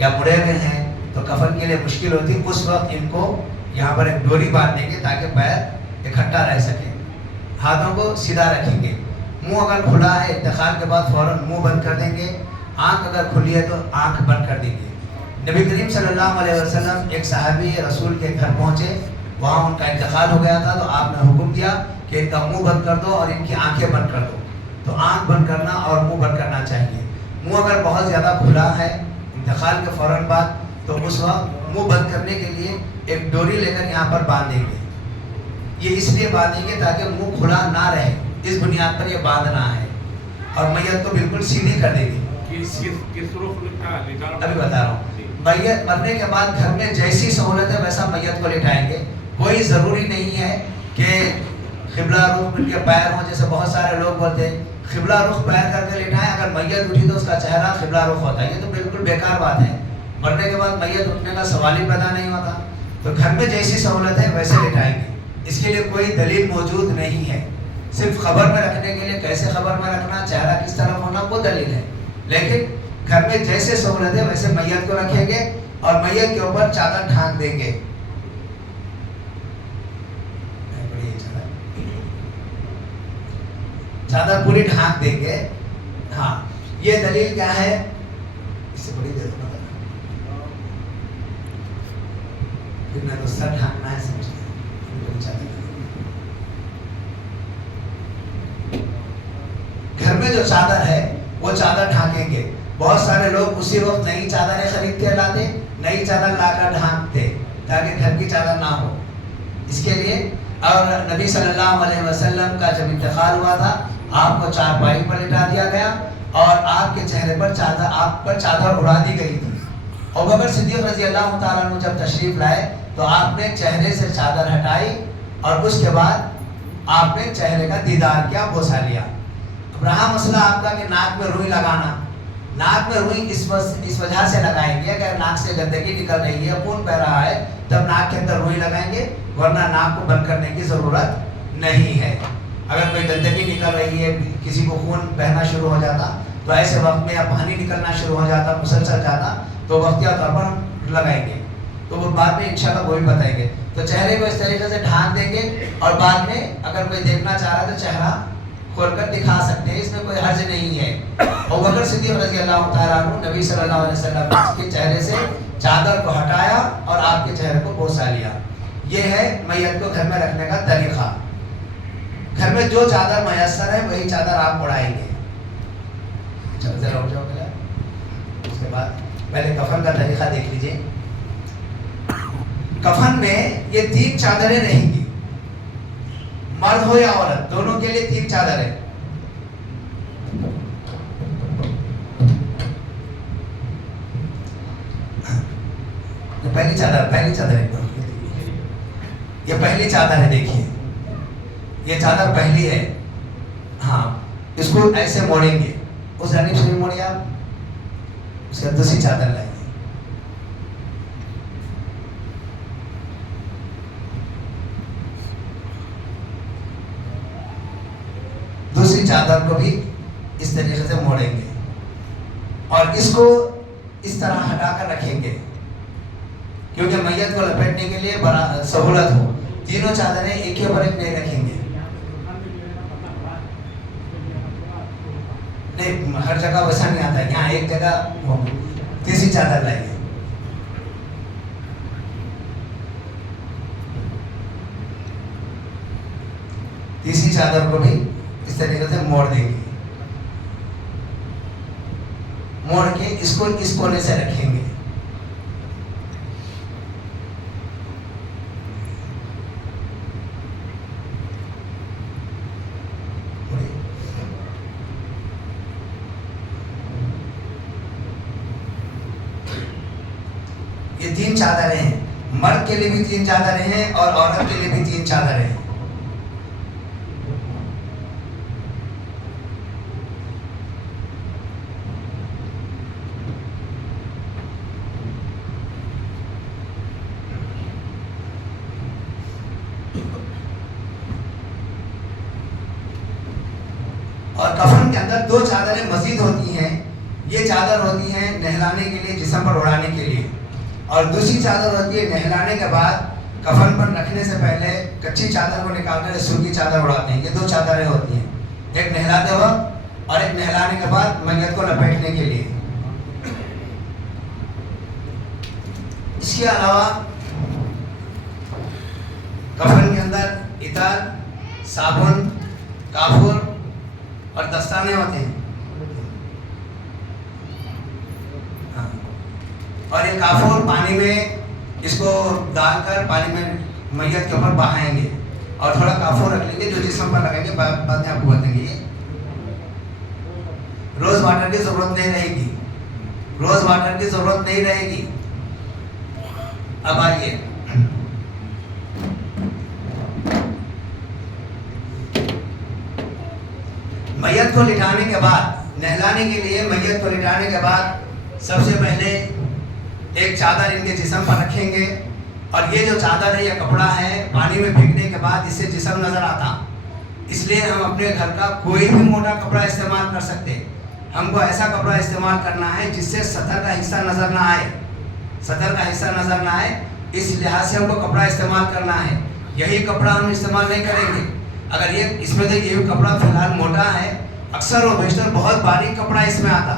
یا مڑے ہوئے ہیں تو کفن کے لیے مشکل ہوتی، اس وقت ان کو یہاں پر ایک ڈوری باندھ دیں گے تاکہ پیر اکٹھا رہ سکے، ہاتھوں کو سیدھا رکھیں گے، منہ اگر کھلا ہے انتقال کے بعد فوراً منہ بند کر دیں گے، آنکھ اگر کھلی ہے تو آنکھ بند کر دیں گے۔ نبی کریم صلی اللہ علیہ وسلم ایک صحابی رسول کے گھر پہنچے، وہاں ان کا انتقال ہو گیا تھا، تو آپ نے حکم دیا کہ ان کا منہ بند کر دو اور ان کی آنکھیں بند کر دو۔ تو آنکھ بند کرنا اور منہ بند کرنا چاہیے۔ منہ اگر بہت زیادہ کھلا ہے انتقال کے فوراً بعد تو اس وقت منہ بند کرنے کے لیے ایک ڈوری لے کر یہاں پر باندھ دیں گے۔ یہ اس لیے باندھیں گے تاکہ منہ کھلا نہ رہے، اس بنیاد پر یہ باندھنا ہے، اور میت کو بالکل سیدھی کر دیں گے۔ ابھی بتا رہا ہوں، میت مرنے کے بعد گھر میں جیسی سہولت ہے ویسا میت کو لٹائیں گے۔ کوئی ضروری نہیں ہے کہ قبلہ رخ ان کے پیر ہوں، جیسے بہت سارے لوگ بولتے ہیں قبلہ رخ پیر کر کے لٹائیں، اگر میت اٹھی تو اس کا چہرہ قبلہ رخ ہوتا ہے، یہ تو بالکل بیکار بات ہے۔ مرنے کے بعد میت اٹھنے کا سوال ہی پیدا نہیں ہوتا۔ تو گھر میں جیسی سہولت ہے ویسے لٹائیں گے، اس کے لیے کوئی دلیل موجود نہیں ہے۔ صرف خبر میں رکھنے کے لیے کیسے خبر میں رکھنا، چہرہ کس طرف ہونا، وہ دلیل ہے، لیکن گھر میں جیسے سہولت ہے ویسے میت کو رکھیں گے اور میت کے اوپر چادر ڈھانک دیں گے۔ چادر پوری ڈھانک دیں گے۔ ہاں، یہ دلیل کیا ہے؟ اس سے بڑی دیر سر ڈھانکنا ہے، سمجھتے ہیں۔ گھر میں جو چادر ہے وہ چادر ڈھانکیں گے۔ بہت سارے لوگ اسی وقت نئی چادریں خرید کے لاتے، نئی چادر لا کر ڈھانکتے تاکہ گھر کی چادر نہ ہو، اس کے لیے۔ اور نبی صلی اللہ علیہ وسلم کا جب انتقال ہوا تھا، آپ کو چارپائی پر لٹا دیا گیا اور آپ کے چہرے پر آپ پر چادر اڑا دی گئی تھی۔ ابوبکر صدیق رضی اللہ تعالیٰ عنہ جب تشریف لائے تو آپ نے چہرے سے چادر ہٹائی اور اس کے بعد آپ نے چہرے کا دیدار کیا، بوسہ لیا۔ اب رہا مسئلہ آپ کا کہ ناک میں روئی لگانا، ناک میں روئی اس وجہ سے لگائیں گے اگر ناک سے گندگی نکل رہی ہے، خون بہ رہا ہے، تب ناک کے اندر روئی لگائیں گے، ورنہ ناک کو بند کرنے کی ضرورت نہیں ہے۔ اگر کوئی گندگی نکل رہی ہے، کسی کو خون بہنا شروع ہو جاتا تو ایسے وقت میں یا پانی نکلنا شروع ہو جاتا، مسلسل جاتا، تو وقتیہ طور پر ہم لگائیں گے، تو وہ بعد میں انشاءاللہ وہ بھی بتائیں گے۔ تو چہرے کو اس طریقے سے ڈھانک دیں گے اور بعد میں اگر کوئی دیکھنا چاہ رہا ہے تو چہرہ کھول کر دکھا سکتے ہیں، اس میں کوئی حرج نہیں ہے۔ ابوبکر صدیق رضی اللہ تعالیٰ عنہ نبی صلی اللہ علیہ وسلم کے چہرے سے چادر کو ہٹایا اور آپ کے چہرے کو بوسہ لیا۔ یہ ہے میت کو گھر میں رکھنے کا طریقہ۔ گھر میں جو چادر میسر ہے وہی چادر آپ اڑائیں گے۔ چلو ذرا اٹھ جاؤ پہلے، اس کے بعد پہلے کفن کا طریقہ دیکھ لیجئے۔ کفن میں یہ 3 چادریں رہیں گی، مرد ہو یا عورت دونوں کے لیے 3 چادریں۔ پہلی چادر یہ پہلی چادر ہے، دیکھیے یہ چادر پہلی ہے۔ ہاں، اس کو ایسے موڑیں گے، اس رنگ سے موڑیے آپ، اس کے دوسری چادر لائیں گے، دوسری چادر کو بھی اس طریقے سے موڑیں گے اور اس کو اس طرح ہٹا کر رکھیں گے کیونکہ میت کو لپیٹنے کے لیے بڑا سہولت ہو۔ تینوں چادریں ایک کے اوپر ایک نہیں رکھیں گے، نہیں ہر جگہ ویسا نہیں آتا ہے، یہاں ایک جگہ ہوگی۔ تیسری چادر لائیں گے، تیسری چادر کو بھی اس طریقے سے موڑ دیں گے، موڑ کے اس کو اس کونے سے رکھیں گے۔ یہ 3 چادریں ہیں، مرد کے لیے بھی 3 چادریں ہیں اور عورت کے لیے بھی 3 چادریں ہیں۔ اور کفن کے اندر 2 چادریں مزید ہوتی ہیں، یہ چادر ہوتی ہے نہلانے کے لیے، جسم پر اڑانے کے لیے، اور دوسری چادر ہوتی ہے نہلانے کے بعد کفن پر رکھنے سے پہلے کچی چادر کو نکال کر سرخی چادر اڑاتے ہیں. یہ دو چادریں ہوتی ہیں، ایک نہلاتے وقت اور ایک نہلانے کے بعد میت کو لپیٹنے کے لیے. اس کے علاوہ کفن کے اندر عطر، صابن، کافور اور دستانے ہوتے ہیں. اور یہ کافور پانی میں اس کو ڈال کر پانی میں میت کے اوپر بہائیں گے اور تھوڑا کافور رکھ لیں گے جو جسم پر لگائیں گے. بعد میں آپ کو بتائیں گے. روز واٹر کی ضرورت نہیں رہے گی، روز واٹر کی ضرورت نہیں رہے گی. اب آئیے میت کو لٹانے کے بعد، نہلانے کے لیے میت کو لٹانے کے بعد سب سے پہلے ایک چادر ان کے جسم پر رکھیں گے. اور یہ جو چادر ہے، یہ کپڑا ہے، پانی میں پھینکنے کے بعد اس سے جسم نظر آتا. اس لیے ہم اپنے گھر کا کوئی بھی موٹا کپڑا استعمال کر سکتے. ہم کو ایسا کپڑا استعمال کرنا ہے جس سے سطر کا حصہ نظر نہ آئے، سطر کا حصہ نظر نہ آئے. اس لحاظ سے ہم کو کپڑا استعمال کرنا ہے. یہی کپڑا ہم استعمال نہیں کریں گے. اگر اس میں یہ کپڑا فی الحال موٹا ہے، اکثر و بیشتر بہت باریک کپڑا اس میں آتا،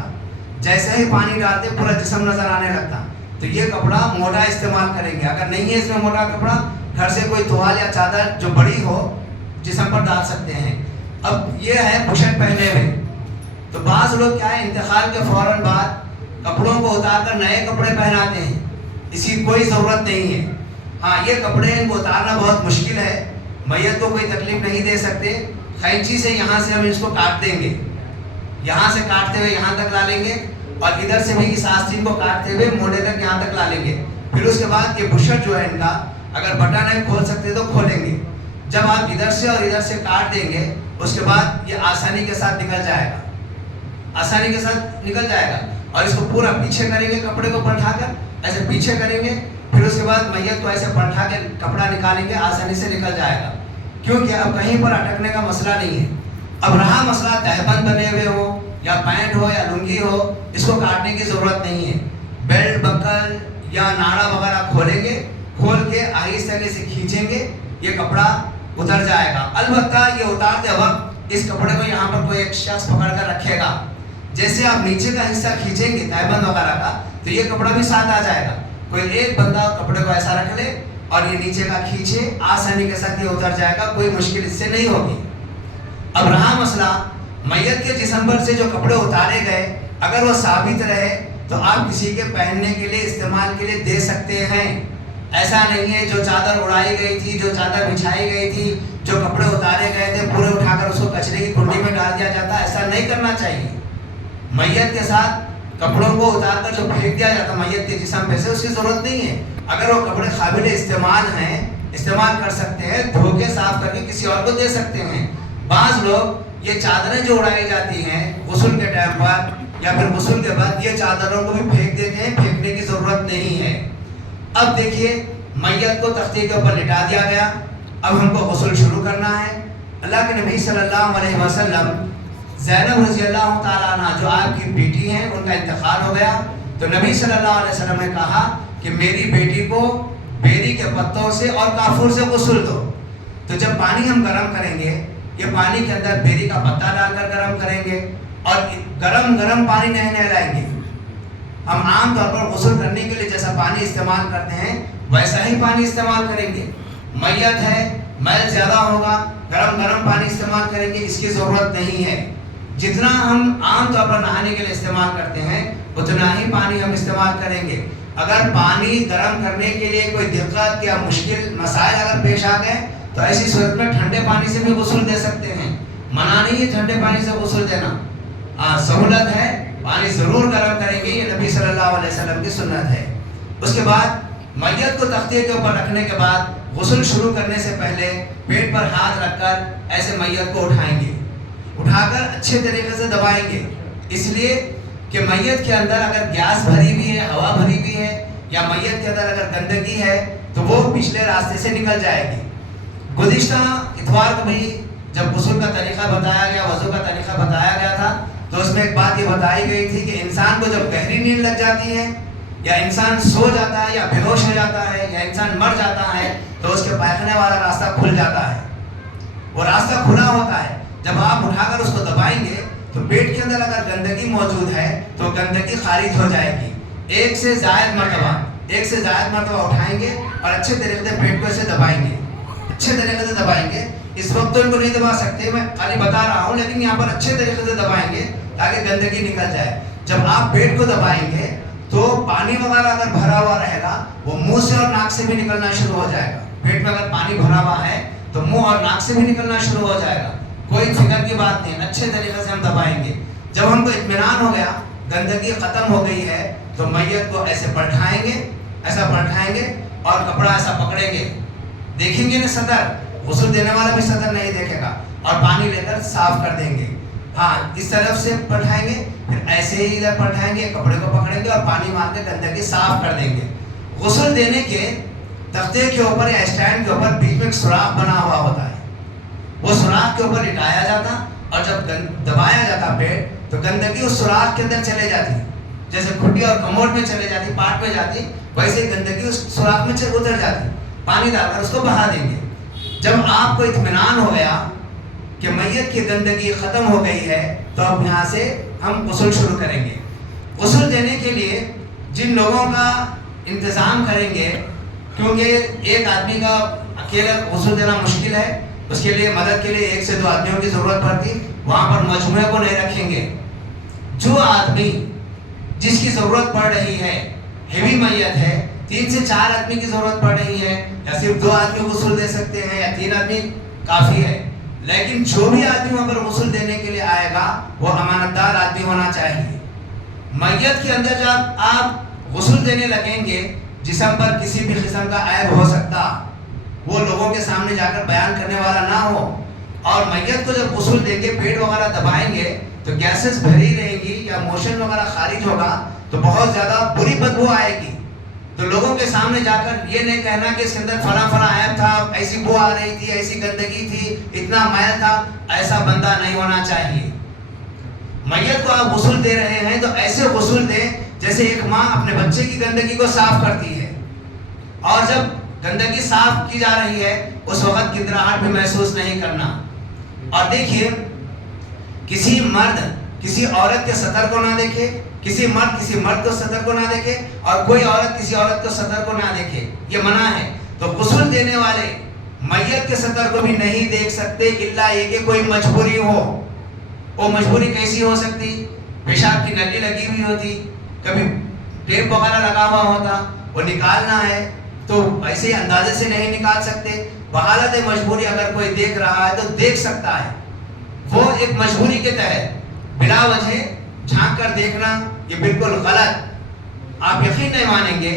جیسے ہی پانی ڈالتے پورا جسم نظر آنے لگتا. تو یہ کپڑا موٹا استعمال کریں گے. اگر نہیں ہے اس میں موٹا کپڑا، گھر سے کوئی توال یا چادر جو بڑی ہو جسم پر ڈال سکتے ہیں. اب یہ ہے بشٹ پہنے ہوئے. تو بعض لوگ کیا ہے، انتقال کے فوراً بعد کپڑوں کو اتار کر نئے کپڑے پہناتے ہیں. اس کی کوئی ضرورت نہیں ہے. ہاں، یہ کپڑے ان کو اتارنا بہت مشکل ہے. میت کو کوئی تکلیف نہیں دے سکتے. قینچی سے یہاں سے ہم اس کو کاٹ دیں گے، یہاں سے کاٹتے ہوئے یہاں تک لا لیں گے، اور ادھر سے بھی اس آستین کو کاٹتے ہوئے موڑے تک یہاں تک لا لیں گے. پھر اس کے بعد یہ بشٹ جو ہے ان کا، اگر بٹن نہیں کھول سکتے تو کھولیں گے. جب آپ ادھر سے اور ادھر سے کاٹ دیں گے، اس کے بعد یہ آسانی کے ساتھ نکل جائے گا، آسانی کے ساتھ نکل جائے گا. اور اس کو پورا پیچھے کریں گے، کپڑے کو پلٹا کر ایسے پیچھے کریں گے. پھر اس کے بعد میت کو ایسے پلٹا کے کپڑا نکالیں گے، آسانی سے نکل جائے گا. کیونکہ اب کہیں پر اٹکنے کا مسئلہ نہیں ہے. اب رہا مسئلہ تہبند بنے ہوئے ہو یا پینٹ ہو یا لنگی ہو، اس کو کاٹنے کی ضرورت نہیں ہے. بیلٹ بکل یا ناڑا وغیرہ کھولیں گے، کھول کے آہستہ سے کھینچیں گے، یہ کپڑا اتر جائے گا. البتہ یہ اتارتے وقت اس کپڑے کو یہاں پر کوئی ایک شخص پکڑ کر رکھے گا. جیسے آپ نیچے کا حصہ کھینچیں گے تہبند وغیرہ کا، تو یہ کپڑا بھی ساتھ آ جائے گا. کوئی ایک بندہ کپڑے کو ایسا رکھ لے اور یہ نیچے کا کھینچے، آسانی کے ساتھ یہ اتر جائے گا، کوئی مشکل اس سے نہیں ہوگی. اب رہا مسئلہ میت کے جسم پر سے جو کپڑے اتارے گئے، اگر وہ ثابت رہے تو آپ کسی کے پہننے کے لیے، استعمال کے لیے دے سکتے ہیں. ایسا نہیں ہے جو چادر اڑائی گئی تھی، جو چادر بچھائی گئی تھی، جو کپڑے اتارے گئے تھے، پورے اٹھا کر اس کو کچرے کی کنڈی میں ڈال دیا جاتا. ایسا نہیں کرنا چاہیے. میت کے ساتھ کپڑوں کو اتار کر جو پھینک دیا جاتا میت کے جسم پہ سے، اس کی ضرورت نہیں ہے. اگر وہ کپڑے قابل استعمال ہیں، استعمال کر سکتے ہیں، دھو کے صاف کر کے کسی اور کو دے سکتے ہیں. بعض لوگ یہ چادریں جو اڑائی جاتی ہیں غسل کے ٹائم پر یا پھر غسل کے بعد، یہ چادروں کو بھی پھینک دیتے ہیں. پھینکنے کی ضرورت نہیں ہے. اب دیکھیے، میت کو تختے کے اوپر لٹا دیا گیا. اب ہم کو غسل شروع کرنا ہے. اللہ کے نبی صلی اللہ علیہ وسلم، زینب رضی اللہ تعالیٰ عنہ جو آپ کی بیٹی ہیں، ان کا انتقال ہو گیا. تو نبی صلی اللہ علیہ وسلم نے کہا کہ میری بیٹی کو بیری کے پتوں سے اور کافور سے غسل دو. تو جب پانی ہم گرم کریں گے، یہ پانی کے اندر بیری کا پتا ڈال کر گرم کریں گے اور گرم پانی نہیں نہلائیں گے. ہم عام طور پر غسل کرنے کے لیے جیسا پانی استعمال کرتے ہیں ویسا ہی پانی استعمال کریں گے. میت ہے، میل زیادہ ہوگا، گرم پانی استعمال کریں گے، اس کی ضرورت نہیں ہے. جتنا ہم عام طور پر نہانے کے لیے استعمال کرتے ہیں اتنا ہی پانی ہم استعمال کریں گے. اگر پانی گرم کرنے کے لیے کوئی دقت یا مشکل مسائل اگر پیش آ گئے تو ایسی صورت میں ٹھنڈے پانی سے بھی غسل دے سکتے ہیں. منع نہیں ہے ٹھنڈے پانی سے غسل دینا، سہولت ہے. پانی ضرور گرم کریں گے، یہ نبی صلی اللہ علیہ وسلم کی سنت ہے. اس کے بعد میت کو تختے کے اوپر رکھنے کے بعد غسل شروع کرنے سے پہلے پیٹ پر ہاتھ رکھ کر ایسے میت کو اٹھائیں گے. اٹھا کر اچھے طریقے سے دبائیں گے، اس لیے کہ میت کے اندر اگر گیس بھری ہوئی ہے، ہوا بھری ہوئی ہے، یا میت کے اندر اگر گندگی ہے تو وہ پچھلے راستے سے نکل جائے گی. گزشتہ اتوار کو بھی جب غسل کا طریقہ بتایا گیا، وضو کا طریقہ بتایا گیا تھا، تو اس میں ایک بات یہ بتائی گئی تھی کہ انسان کو جب گہری نیند لگ جاتی ہے یا انسان سو جاتا ہے یا بے ہوش ہو جاتا ہے یا انسان مر جاتا ہے تو اس کے پائخانے والا راستہ کھل جاتا ہے. وہ راستہ کھلا ہوتا ہے. جب آپ اٹھا کر اس کو دبائیں گے تو پیٹ کے اندر اگر گندگی موجود ہے تو گندگی خارج ہو جائے گی. ایک سے زائد مرتبہ اٹھائیں گے اور اچھے طریقے سے پیٹ کو ایسے دبائیں گے, اچھے طریقے سے دبائیں گے. اس وقت تو ان کو نہیں دبا سکتے, میں خالی بتا رہا ہوں, لیکن یہاں پر اچھے طریقے سے دبائیں گے تاکہ گندگی نکل جائے. جب آپ پیٹ کو دبائیں گے تو پانی وغیرہ اگر بھرا ہوا رہے گا وہ منہ سے اور ناک سے بھی نکلنا شروع ہو جائے گا. پیٹ میں اگر پانی بھرا ہوا ہے تو منہ اور ناک سے بھی نکلنا شروع ہو جائے گا. کوئی فکر کی بات نہیں, اچھے طریقے سے ہم دبائیں گے. جب ہم کو اطمینان ہو گیا, گندگی ختم ہو گئی ہے, تو میت کو ایسے پلٹائیں گے, ایسا پلٹائیں گے اور کپڑا ایسا پکڑیں گے. دیکھیں گے نا سطر, غسل دینے والا بھی سطر نہیں دیکھے گا, اور پانی لے کر صاف کر دیں گے. ہاں, اس طرف سے پلٹائیں گے, پھر ایسے ہی ادھر پلٹائیں گے, کپڑے کو پکڑیں گے اور پانی مار کے گندگی صاف کر دیں گے. غسل دینے کے تختے کے اوپر یا اسٹینڈ کے اوپر بیچ میں ایک سوراخ بنا ہوا ہوتا ہے. وہ سوراخ کے اوپر لٹایا جاتا اور جب دبایا جاتا پیٹ تو گندگی اس سوراخ کے اندر چلے جاتی. جیسے کھٹی اور کموڈ میں چلے جاتی, پاٹ میں جاتی, ویسے گندگی اس سوراخ میں اتر جاتی. پانی ڈال کر اس کو بہا دیں گے. جب آپ کو اطمینان ہو گیا کہ میت کی گندگی ختم ہو گئی ہے تو اب یہاں سے ہم غسل شروع کریں گے. غسل دینے کے لیے جن لوگوں کا انتظام کریں گے, کیونکہ ایک آدمی کا اکیلا غسل دینا مشکل ہے, اس کے لیے مدد کے لیے 1 سے 2 آدمیوں کی ضرورت پڑتی. وہاں پر مجموعے کو نہیں رکھیں گے. جو آدمی جس کی ضرورت پڑ رہی ہے, ہیوی میت ہے, 3 سے 4 آدمی کی ضرورت پڑ رہی ہے, یا صرف 2 آدمی غسل دے سکتے ہیں یا 3 آدمی کافی ہے, لیکن جو بھی آدمی وہاں پر غسل دینے کے لیے آئے گا وہ امانت دار آدمی ہونا چاہیے. میت کے اندر جب آپ غسل دینے لگیں گے, جسم پر کسی بھی قسم کا عیب ہو سکتا, وہ لوگوں کے سامنے جا کر بیان کرنے والا نہ ہو. اور میت کو جب غسل دیں گے, پیٹ وغیرہ دبائیں گے تو گیسز بھری رہیں گی یا موشن وغیرہ خارج ہوگا تو بہت زیادہ بری بدبو آئے گی. تو لوگوں کے سامنے جا کر یہ نہیں کہنا کہ اس کے اندر فلاں عیب تھا, ایسی بو آ رہی تھی, ایسی گندگی تھی, اتنا میل تھا. ایسا بندہ نہیں ہونا چاہیے. میت کو آپ غسل دے رہے ہیں تو ایسے غسل دیں جیسے ایک ماں اپنے بچے کی گندگی کو صاف کرتی ہے. اور جب گندگی صاف کی جا رہی ہے اس وقت گدراہٹ بھی محسوس نہیں کرنا. اور دیکھیے, کسی مرد کسی عورت کے سطر کو نہ دیکھے, کسی مرد کو سطر کو نہ دیکھے, اور کوئی عورت کسی عورت کو سطر کو نہ دیکھے, یہ منع ہے. تو غسل دینے والے میت کے سطر کو بھی نہیں دیکھ سکتے الا یہ کہ کوئی مجبوری ہو. وہ مجبوری کیسی ہو سکتی؟ پیشاب کی نلی لگی ہوئی ہوتی, کبھی ٹیپ وغیرہ لگا ہوا ہوتا, وہ نکالنا ہے تو ایسے ہی اندازے سے نہیں نکال سکتے. بحالت مجبوری اگر کوئی دیکھ رہا ہے تو دیکھ سکتا ہے. وہ ایک مجبوری کے تحت بلا وجہ جھانک کر دیکھنا یہ بالکل غلط. آپ یقین نہیں مانیں گے,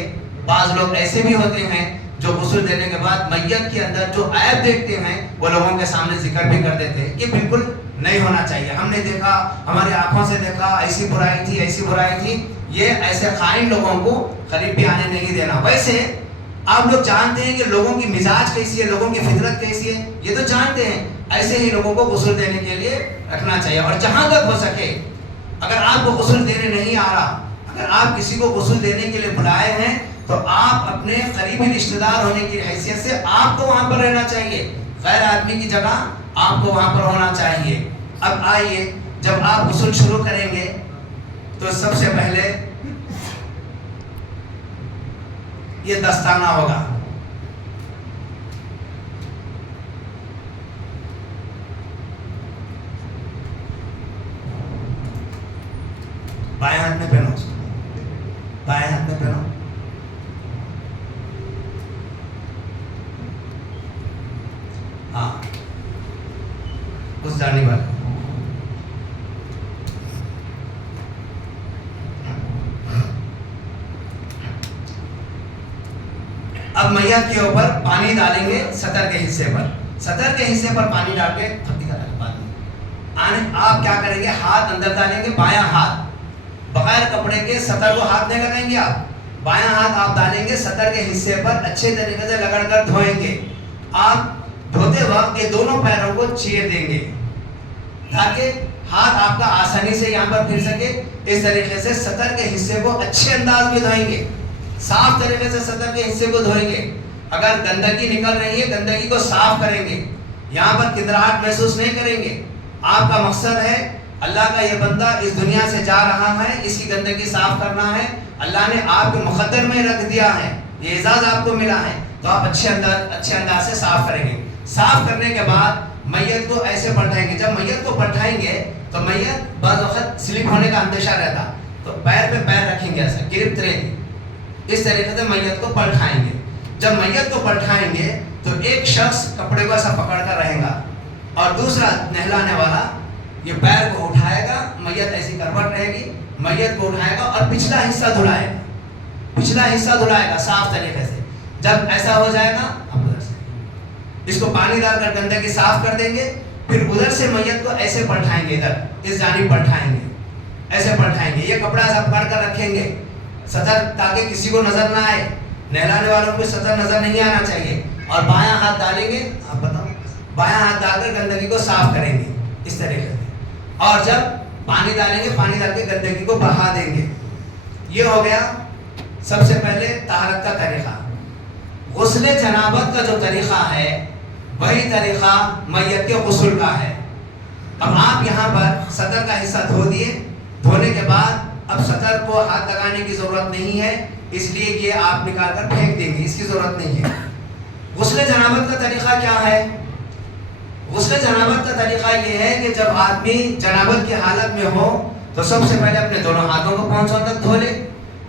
بعض لوگ ایسے بھی ہوتے ہیں جو غسل دینے کے بعد میت کے اندر جو عیب دیکھتے ہیں وہ لوگوں کے سامنے ذکر بھی کر دیتے ہیں. یہ بالکل نہیں ہونا چاہیے. ہم نے دیکھا, ہماری آنکھوں سے دیکھا, ایسی برائی تھی, ایسی برائی تھی. یہ ایسے خائن لوگوں کو قریب بھی آنے نہیں دینا. ویسے آپ لوگ جانتے ہیں کہ لوگوں کی مزاج کیسی ہے, لوگوں کی فطرت کیسی ہے, یہ تو جانتے ہیں. ایسے ہی لوگوں کو غسل دینے کے لیے رکھنا چاہیے. اور جہاں تک ہو سکے, اگر آپ کو غسل دینے نہیں آ رہا, اگر آپ کسی کو غسل دینے کے لیے بلائے ہیں تو آپ اپنے قریبی رشتہ دار ہونے کی حیثیت سے آپ کو وہاں پر رہنا چاہیے. غیر آدمی کی جگہ آپ کو وہاں پر ہونا چاہیے. اب آئیے, جب آپ غسل شروع کریں گے تو سب سے پہلے یہ دستانہ ہوگا. بائیں ہاتھ میں پہنو, بائیں ہاتھ میں پہنو. ہاں, اس جانب والے. اب میت کے اوپر پانی ڈالیں گے سطر کے حصے پر. سطر کے حصے پر پانی ڈال کے آپ کیا کریں گے, ہاتھ اندر ڈالیں گے, بایاں ہاتھ بغیر کپڑے کے سطر کو ہاتھ نہیں لگائیں گے. آپ بایاں ہاتھ آپ ڈالیں گے سطر کے حصے پر, اچھے طریقے سے رگڑ کر دھوئیں گے. آپ دھوتے وقت یہ دونوں پیروں کو چیر دیں گے تاکہ ہاتھ آپ کا آسانی سے یہاں پر پھر سکے. اس طریقے سے سطر کے حصے کو اچھے انداز میں دھوئیں گے, صاف طریقے سے سطر کے حصے کو دھوئیں گے. اگر گندگی نکل رہی ہے, گندگی کو صاف کریں گے, یہاں پر کدراہٹ محسوس نہیں کریں گے. آپ کا مقصد ہے اللہ کا یہ بندہ اس دنیا سے جا رہا ہے, اس کی گندگی صاف کرنا ہے. اللہ نے آپ کے مقدر میں رکھ دیا ہے, یہ اعزاز آپ کو ملا ہے, تو آپ اچھے انداز سے صاف کریں گے. صاف کرنے کے بعد میت کو ایسے پلٹائیں گے. جب میت کو پلٹائیں گے تو میت بعض وقت سلپ ہونے کا اندیشہ رہتا, تو پیر پہ پیر رکھیں گے, ایسا گرفت رہے گی. اس طریقے سے میت کو پلٹائیں گے. جب میت کو پلٹائیں گے تو ایک شخص کپڑے کو ایسا پکڑ کر رہے گا اور دوسرا نہلانے والا یہ پیر کو اٹھائے گا. میت ایسی کروٹ رہے گی, میت کو اٹھائے گا اور پچھلا حصہ دھلائے گا, پچھلا حصہ دھلائے گا صاف طریقے سے. جب ایسا ہو جائے گا ادھر سے اس کو پانی ڈال کر گندگی صاف کر دیں گے. پھر ادھر سے میت کو ایسے پلٹائیں گے, ادھر اس جانب پلٹائیں گے, ایسے پلٹائیں گے. یہ کپڑا ایسا پکڑ کر رکھیں گے سطر, تاکہ کسی کو نظر نہ آئے, نہلانے والوں کو سطر نظر نہیں آنا چاہیے. اور بایاں ہاتھ ڈالیں گے, آپ بتاؤ, بایاں ہاتھ ڈال کر گندگی کو صاف کریں گے اس طریقے سے. اور جب پانی ڈالیں گے, پانی ڈال کے گندگی کو بہا دیں گے. یہ ہو گیا سب سے پہلے طہارت کا طریقہ. غسل جنابت کا جو طریقہ ہے وہی طریقہ میت کے غسل کا ہے. اب آپ یہاں پر سطر کا حصہ دھو دیے, دھونے کے بعد اب سطر کو ہاتھ لگانے کی ضرورت نہیں ہے, اس لیے یہ آپ نکال کر پھینک دیں گے, اس کی ضرورت نہیں ہے. غسل جنابت کا طریقہ کیا ہے؟ غسل جنابت کا طریقہ یہ ہے کہ جب آدمی جنابت کی حالت میں ہو تو سب سے پہلے اپنے دونوں ہاتھوں کو پاؤں تک دھو لے,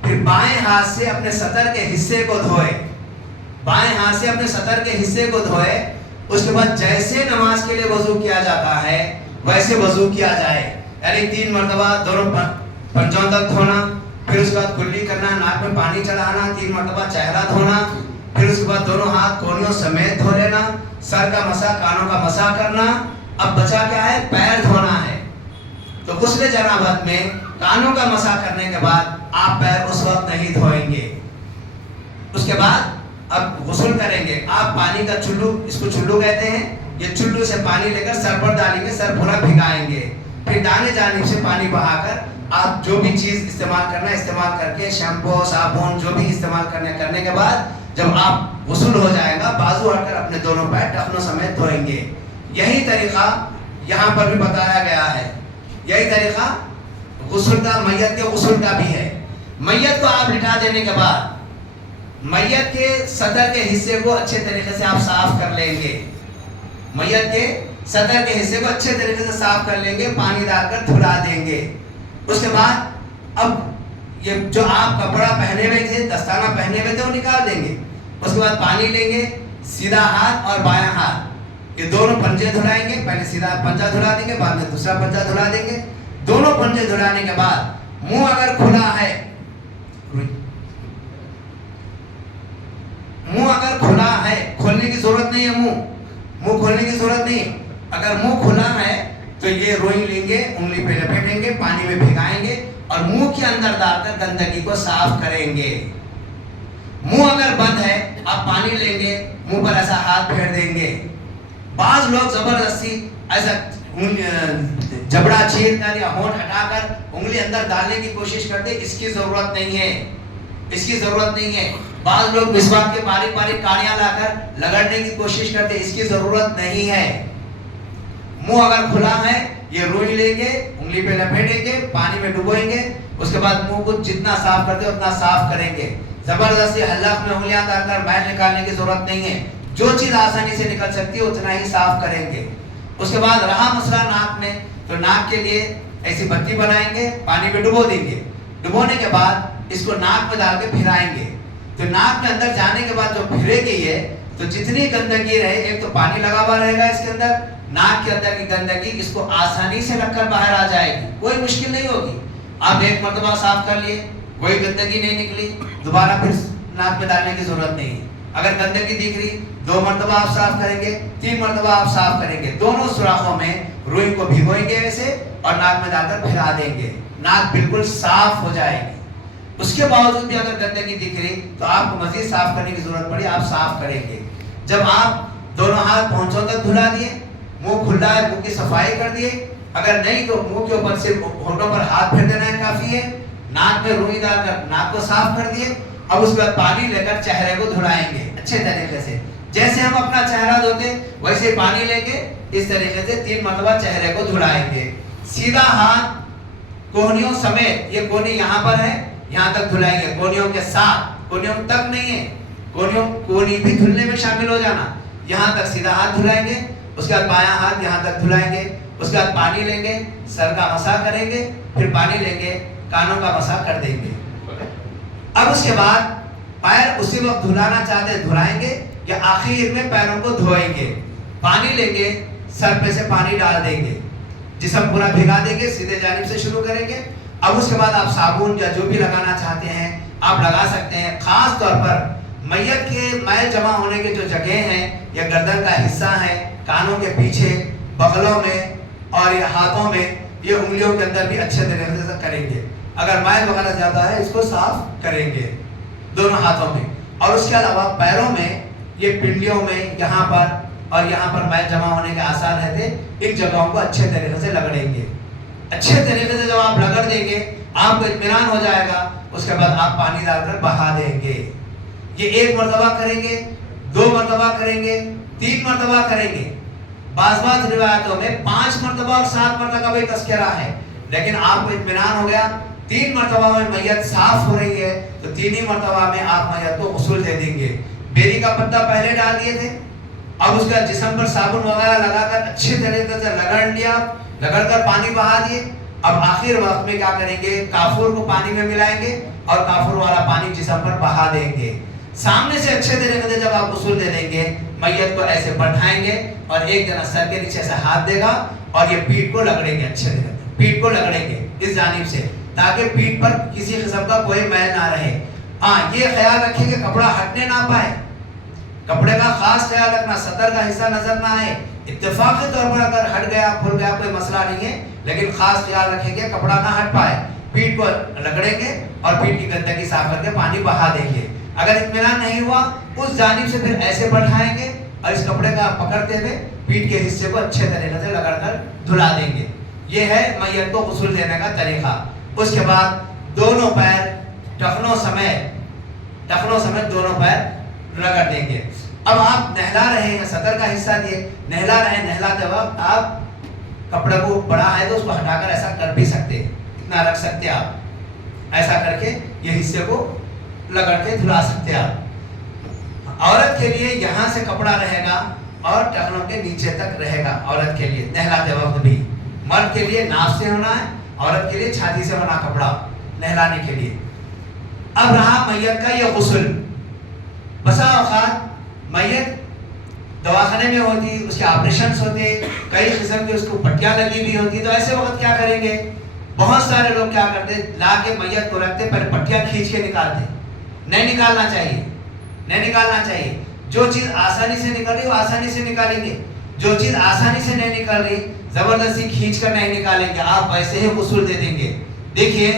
پھر بائیں ہاتھ سے اپنے سطر کے حصے کو دھوئے, بائیں ہاتھ سے اپنے سطر کے حصے کو دھوئے. اس کے بعد جیسے نماز کے لیے وضو کیا جاتا ہے ویسے وضو کیا جائے, یعنی 3 مرتبہ دونوں پنجوں تک دھونا, پھر اس کے بعد کلی کرنا, ناک میں پانی چڑھانا, 3 مرتبہ چہرہ دھونا, پھر اس کے بعد دونوں ہاتھ کونیوں سمیت دھو لینا, سر کا مسح, کانوں کا مسح کرنا. اب بچا کیا ہے؟ پیر دھونا ہے. تو غسل جنابت میں کانوں کا مسح کرنے کے بعد آپ پیر اس وقت نہیں دھوئیں گے. اس کے بعد اب غسل کریں گے آپ, پانی کا چلو, اس کو چلو کہتے ہیں, یہ چلو سے پانی لے کر سر پر ڈالیں گے, سر پورا بھگائیں گے. پھر دانے جانب سے پانی بہا کر آپ جو بھی چیز استعمال کرنا ہے استعمال کر کے, شیمپو, صابن جو بھی استعمال کرنے کے بعد جب آپ غسل ہو جائے گا بازو ہٹ کر اپنے دونوں پیر ٹخنوں سمیت دھوئیں گے. یہی طریقہ یہاں پر بھی بتایا گیا ہے. یہی طریقہ غسل کا, میت کے غسل کا بھی ہے. میت کو آپ لٹا دینے کے بعد میت کے صدر کے حصے کو اچھے طریقے سے آپ صاف کر لیں گے. میت کے صدر کے حصے کو اچھے طریقے سے صاف کر لیں گے, پانی ڈال کر دھلا دیں گے. اس کے بعد اب یہ جو آپ کپڑا پہنے ہوئے تھے, دستانہ پہنے ہوئے تھے, وہ نکال دیں گے. اس کے بعد پانی لیں گے, سیدھا ہاتھ اور بایاں ہاتھ یہ دونوں پنجے دھلائیں گے. پہلے سیدھا پنجہ دھلا دیں گے, بعد میں دوسرا پنجہ دھلا دیں گے. دونوں پنجے دھلانے کے بعد منہ اگر کھلا ہے, منہ اگر کھلا ہے, کھولنے کی ضرورت نہیں ہے, منہ کھولنے کی ضرورت نہیں. اگر منہ کھلا ہے تو یہ روئی لیں گے, انگلی پہ لپیٹیں گے, پانی میں بھگائیں گے اور منہ کے اندر ڈال کر گندگی کو صاف کریں گے. منہ اگر بند ہے آپ پانی لیں گے, منہ پر ایسا ہاتھ پھیر دیں گے. بعض لوگ زبردستی ایسا جبڑا چیر کر یا ہونٹ ہٹا کر انگلی اندر ڈالنے کی کوشش کرتے, اس کی ضرورت نہیں ہے, اس کی ضرورت نہیں ہے. بعض لوگ مسواک کے باریک باریک کاڑیاں لا کر لگڑنے کی کوشش کرتے, اس کی ضرورت نہیں ہے. منہ اگر کھلا ہے یہ روئی لیں گے, انگلی پہ لپیٹیں گے, پانی میں ڈبوئیں گے. اس کے بعد منہ کو جتنا صاف کرتے اتنا صاف کریں گے. زبردستی حلق میں انگلیاں ڈال کر میل نکالنے کی ضرورت نہیں ہے. جو چیز آسانی سے نکل سکتی ہے اتنا ہی صاف کریں گے. اس کے بعد رہا مسئلہ ناک میں, تو ناک کے لیے ایسی بتی بنائیں گے, پانی میں ڈبو دیں گے. ڈبونے کے بعد اس کو ناک میں ڈال کے پھرائیں گے. تو ناک میں اندر جانے کے بعد جو پھرے گی ہے تو جتنی گندگی رہے, ایک تو پانی لگا ہوا رہے گا اس کے اندر, ناک کے اندر کی گندگی اس کو آسانی سے رکھ کر باہر آ جائے گی, کوئی مشکل نہیں ہوگی. آپ ایک مرتبہ صاف کر لیے, کوئی گندگی نہیں نکلی, دوبارہ پھر ناک میں ڈالنے کی ضرورت نہیں ہے. اگر گندگی دکھ رہی 2 مرتبہ آپ صاف کریں گے, 3 مرتبہ آپ صاف کریں گے. دونوں سوراخوں میں روئی کو بھگوئیں گے ایسے اور ناک میں ڈال کر پھیلا دیں گے, ناک بالکل صاف ہو جائے گی. اس کے باوجود بھی اگر گندگی دکھ رہی تو آپ کو مزید صاف کرنے کی ضرورت پڑی, آپ صاف کریں گے. جب آپ دونوں ہاتھ پہنچوں تک دھلا دیے, منہ کھلا ہے, منہ کی صفائی کر دیے, اگر نہیں تو منہ کے اوپر صرف ہونٹوں پر ہاتھ پھیر دینا ہے کافی ہے. ناک میں روئی ڈال کر ناک کو صاف کر دیے. اب اس کے بعد پانی لے کر چہرے کو دھلائیں گے اچھے طریقے سے. جیسے ہم اپنا چہرہ دھوتے ویسے پانی لیں گے, اس طریقے سے 3 مرتبہ چہرے کو دھلائیں گے. سیدھا ہاتھ کوہنیوں سمیت, یہ کونی یہاں پر ہے, یہاں تک دھلائیں گے, کونیوں کے ساتھ, کونیوں تک نہیں ہے, کونی بھی دھلنے میں شامل ہو جانا. یہاں تک سیدھا ہاتھ دھلائیں گے. اس کے بعد بایاں ہاتھ یہاں تک دھلائیں گے. اس کے بعد پانی لیں گے, سر کا مسح کریں گے, پھر پانی لیں گے, کانوں کا مسح کر دیں گے. اب اس کے بعد پیر اسی وقت دھلانا چاہتے دھلائیں گے یا آخر میں پیروں کو دھوئیں گے. پانی لیں گے, سر پہ سے پانی ڈال دیں گے, جسم پورا بھگا دیں گے, سیدھے جانب سے شروع کریں گے. اب اس کے بعد آپ صابن یا جو بھی لگانا چاہتے ہیں آپ لگا سکتے ہیں. خاص طور پر میت کے میل جمع ہونے کے جو جگہ ہیں یا گردن کا حصہ ہے, کانوں کے پیچھے, بغلوں میں اور یہ ہاتھوں میں, یہ انگلیوں کے اندر بھی اچھے طریقے سے کریں گے. اگر میل وغیرہ زیادہ ہے اس کو صاف کریں گے دونوں ہاتھوں میں. اور اس کے علاوہ پیروں میں, یہ پنڈلیوں میں یہاں پر اور یہاں پر میل جمع ہونے کے آثار رہتے, ان جگہوں کو اچھے طریقے سے رگڑیں گے. اچھے طریقے سے جب آپ رگڑ دیں گے آپ کو اطمینان ہو جائے گا. اس کے بعد آپ پانی ڈال کر بہا دیں گے. یہ 1 مرتبہ کریں گے, 2 مرتبہ کریں گے, 3 مرتبہ کریں گے. بعض روایتوں میں 5 مرتبہ اور 7 مرتبہ کا بھی تذکرہ ہے, لیکن آپ کو اطمینان ہو گیا 3 مرتبہ میں میت صاف ہو رہی ہے تو 3 ہی مرتبہ میں آپ میت کو غسل دے دیں گے. بیری کا پتا پہلے ڈال دیے تھے, اب اس کا جسم پر صابن وغیرہ لگا کر اچھے طریقے سے رگڑ لیا, رگڑ کر پانی بہا دیے. اب آخر وقت میں کیا کریں گے, کافور کو پانی میں ملائیں گے اور کافور والا پانی جسم پر بہا دیں گے. سامنے سے اچھے طریقے سے جب آپ غسل دے دیں گے میت کو ایسے بٹھائیں گے اور ایک جنا سر کے نیچے سے ہاتھ دے گا اور یہ پیٹھ کو رگڑیں گے, اچھے طریقے سے پیٹھ کو رگڑیں گے اس جانب سے, تاکہ پیٹھ پر کسی قسم کا کوئی میل نہ رہے. ہاں یہ خیال رکھیں کہ کپڑا ہٹنے نہ پائے, کپڑے کا خاص خیال رکھنا, سطر کا حصہ نظر نہ آئے. اتفاقی طور پر اگر ہٹ گیا کھل گیا کوئی مسئلہ نہیں ہے, لیکن خاص خیال رکھیں گے کپڑا نہ ہٹ پائے. پیٹھ کو رگڑیں گے اور پیٹھ کی گندگی صاف کر کے پانی بہا دیں گے. اگر اطمینان نہیں ہوا اس جانب سے پھر ایسے بٹھائیں گے اور اس کپڑے کا پکڑتے ہوئے پیٹھ کے حصے کو اچھے طریقے سے رگڑ کر دھلا دیں گے. یہ ہے میت کو غسل دینے کا طریقہ. اس کے بعد دونوں پیر ٹخنوں سمیت دونوں پیر رگڑ دیں گے. اب آپ نہلا رہے ہیں, سطر کا حصہ دیے, نہلا رہے ہیں, نہلاتے وقت آپ کپڑے کو بڑا ہے تو اس کو ہٹا کر ایسا کر بھی سکتے, اتنا رکھ سکتے آپ, ایسا کر کے یہ حصے کو رگڑ کے دھلا سکتے آپ. عورت کے لیے یہاں سے کپڑا رہے گا اور ٹخنوں کے نیچے تک رہے گا عورت کے لیے نہلاتے وقت بھی. مرد کے لیے ناف سے ہونا ہے, عورت کے لیے چھاتی سے ہونا کپڑا نہلانے کے لیے. اب رہا میت کا یہ غسل. بسا اوقات میت دواخانے میں ہوتی, اس کے آپریشنز ہوتے, کئی قسم کی اس کو پٹیاں لگی ہوئی ہوتی, تو ایسے وقت کیا کریں گے, بہت سارے لوگ کیا کرتے, لا کے میت کو رکھتے, پہلے پٹیاں کھینچ کے نکالتے. نہیں نکالنا چاہیے, نہیں نکالنا چاہیے. جو چیز آسانی سے نکل رہی وہ آسانی سے نکالیں گے, جو چیز آسانی سے نہیں نکل رہی زبردستی کھینچ کر نہیں نکالیں گے, آپ ویسے ہی غسل دے دیں گے. دیکھیے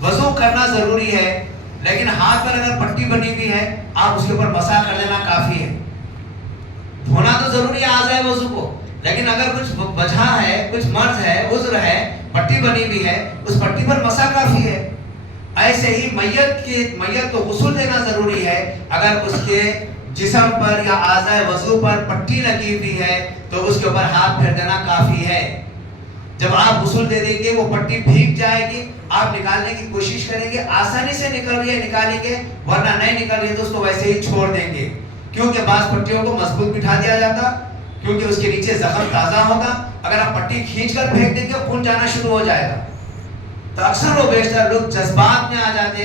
وضو کرنا ضروری ہے, لیکن ہاتھ پر اگر پٹی بنی ہوئی ہے آپ اس کے اوپر مسح کر لینا کافی ہے. دھونا تو ضروری ہے اعضائے وضو کو, لیکن اگر کچھ وجہ ہے, کچھ مرض ہے, عذر ہے, پٹی بنی ہوئی ہے, اس پٹی پر مسح کافی ہے. ایسے ہی میت کو غسل دینا ضروری ہے. اگر اس کے جسم پر یا اعضائے وضو پر پٹی لگی ہوئی ہے تو اس کے اوپر ہاتھ پھیر دینا کافی ہے. جب آپ غسل دے دیں گے وہ پٹی بھیگ جائے گی, آپ نکالنے کی کوشش کریں گے, آسانی سے نکل رہی ہے نکالیں گے, ورنہ نہیں نکل رہی ہے تو اس کو ویسے ہی چھوڑ دیں گے. کیونکہ بعض پٹیوں کو مضبوط بٹھا دیا جاتا, کیونکہ اس کے نیچے زخم تازہ ہوگا. اگر آپ پٹی کھینچ کر پھینک دیں گے خون جانا شروع ہو جائے گا. تو اکثر و بیشتر لوگ جذبات میں آ جاتے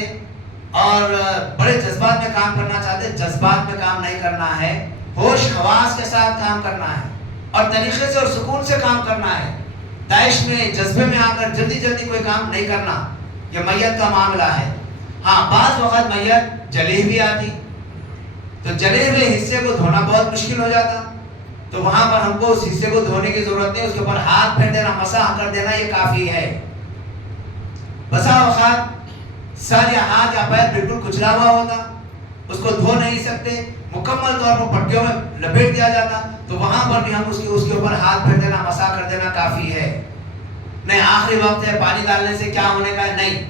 اور بڑے جذبات میں کام کرنا چاہتے. جذبات میں کام نہیں کرنا ہے, ہوش حواس کے ساتھ کام کرنا ہے اور طریقے سے اور سکون سے کام کرنا ہے. داعش میں جذبے میں آ کر جلدی کوئی کام نہیں کرنا. یہ میت کا معاملہ ہے. ہاں بعض وقت میت جلی ہوئی آتی تو جلے ہوئے حصے کو دھونا بہت مشکل ہو جاتا, تو وہاں پر ہم کو اس حصے کو دھونے کی ضرورت نہیں, اس کے اوپر ہاتھ پھیر دینا, مسح کر دینا, یہ کافی ہے. بسا اوقات سر یا ہاتھ یا پیر بالکل کچلا ہوا ہوتا, اس کو دھو نہیں سکتے، مکمل طور پر پٹیوں میں لپیٹ دیا جاتا، تو وہاں پر بھی ہم اس کے اوپر ہاتھ پھیر دینا، مسح کر دینا کافی ہے۔ نہیں آخری وقت ہے، پانی ڈالنے سے کیا ہونے کا ہے، نہیں،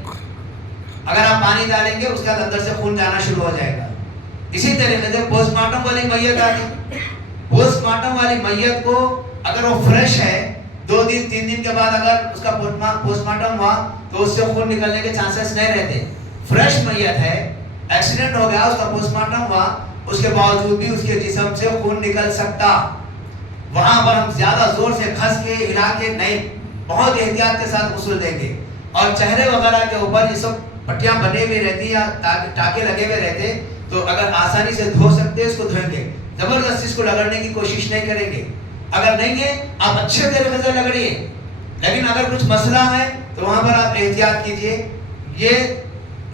اگر آپ پانی ڈالیں گے اس کے بعد اندر سے خون جانا شروع ہو جائے گا۔ اسی طریقے سے پوسٹ مارٹم والی میت آتی، پوسٹ مارٹم والی میت کو اگر وہ فریش ہے، 2 دن 3 دن کے بعد اگر اس کا پوسٹ مارٹم ہوا تو اس سے خون نکلنے کے چانسز نہیں رہتے۔ فریش میت ہے، ایکسیڈنٹ ہو گیا، اس کا پوسٹ مارٹم ہوا، اس کے باوجود بھی اس کے جسم سے خون نکل سکتا۔ وہاں پر ہم زیادہ زور سے کھس کے ہلا کے نہیں، بہت احتیاط کے ساتھ غسل دیں گے۔ اور چہرے وغیرہ کے اوپر یہ سب پٹیاں بنے ہوئے رہتی یا ٹاکے لگے ہوئے رہتے، تو اگر آسانی سے دھو سکتے اس کو دھوئیں گے، زبردستی اس کو رگڑنے کی کوشش نہیں کریں گے۔ اگر نہیں ہے آپ اچھے طریقے سے رگڑیے، لیکن اگر کچھ مسئلہ ہے تو وہاں پر آپ احتیاط کیجئے، یہ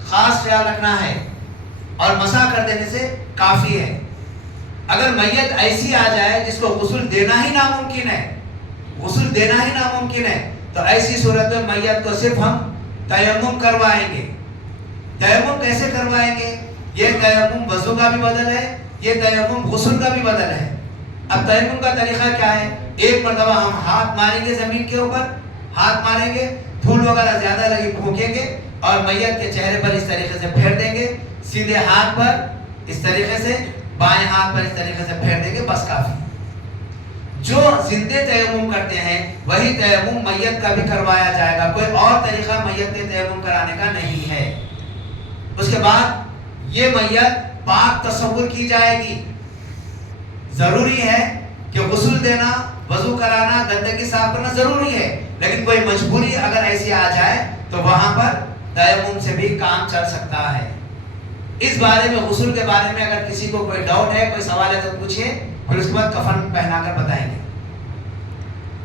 خاص خیال رکھنا ہے، اور مسح کر دینے سے کافی ہے۔ اگر میت ایسی آ جائے جس کو غسل دینا ہی ناممکن ہے، غسل دینا ہی ناممکن ہے، تو ایسی صورت میں میت کو صرف ہم تیمم کروائیں گے۔ تیمم کیسے کروائیں گے؟ یہ تیمم وضو کا بھی بدل ہے، یہ تیمم غسل کا بھی بدل ہے۔ اب تیمم کا طریقہ کیا ہے؟ ایک مرتبہ ہم ہاتھ ماریں گے زمین کے اوپر، ہاتھ ماریں گے، دھول وغیرہ زیادہ لگی پھونکیں گے اور میت کے چہرے پر اس طریقے سے پھیر دیں گے، سیدھے ہاتھ پر اس طریقے سے، بائیں ہاتھ پر اس طریقے سے پھیر دیں گے، بس کافی۔ جو زندے تیمم کرتے ہیں وہی تیمم میت کا بھی کروایا جائے گا، کوئی اور طریقہ میت کے تیمم کرانے کا نہیں ہے۔ اس کے بعد یہ میت پاک تصور کی جائے گی۔ ضروری ہے کہ غسل دینا، وضو کرانا، گندگی صاف کرنا ضروری ہے، لیکن کوئی مجبوری اگر ایسی آ جائے تو وہاں پر تیمم سے بھی کام چل سکتا ہے۔ اس بارے میں، غسل کے بارے میں اگر کسی کو کوئی ڈاؤٹ ہے، کوئی سوال ہے تو پوچھیں، پھر اس کے بعد کفن پہنا کر بتائیں گے۔